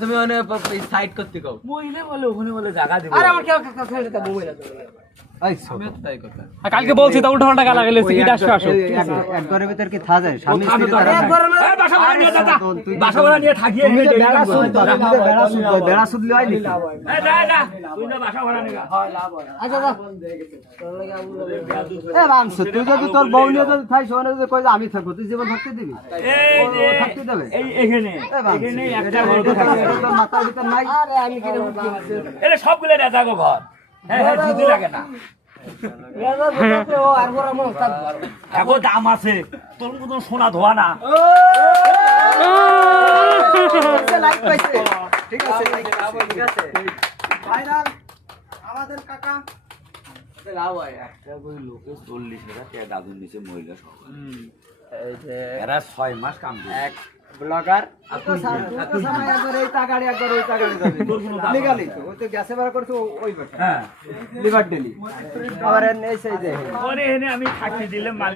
তুমি অনেক সাইড করতে কও। মহিলা বলে ওখানে বলে জায়গা দিব। আরে আমার কেউ কালকে বলছি তা উল্টো পাল্টা গালা গেলে আসো আসো। ভিতর কি থা যায় স্বামী স্ত্রী তারা আর- একবার না বাসা ভাড়া নিয়ে দাদা বাসা ভাড়া নিয়ে থাকিয়ে বেড়া সুদ বেড়া সুদ বেড়া সুদ তুই না বাসা ভাড়া। আচ্ছা এ যদি তোর বউ নিয়ে যদি থাই, শোনে যদি কই যে আমি থাকব, তুই জীবন থাকতে দিবি? এই ও- যে, ও থাকতে দেবে? এই এখানে এখানে একটা এটা ঘর তোর- থাকে। তোর মাথার ভিতর নাই? আরে আমি কিনে উঠতে পারছি এটা সবগুলো গো ঘর। হ্যাঁ হ্যাঁ লাগে না। এখন দাম আছে তোর মতন সোনা ধোয়া না। সে লাইক পাইছে। ঠিক আছে, ঠিক আছে। ভাইরাল, আমাদের কাকা। লাভ একটা করে লোকে চল্লিশ হাজার টাকা দাদুর নিচে মহিলা সব এরা ছয় মাস কাম এক ব্লগার একবার এই তাগাড়ি, একবার ওই তাগাড়ি যাবি। Legally তো, ওই তো গ্যাসে বার করছে, ওই হ্যাঁ। লিভার ডেলি। আবার এই সেই যে আমি থাকি দিলে মালিক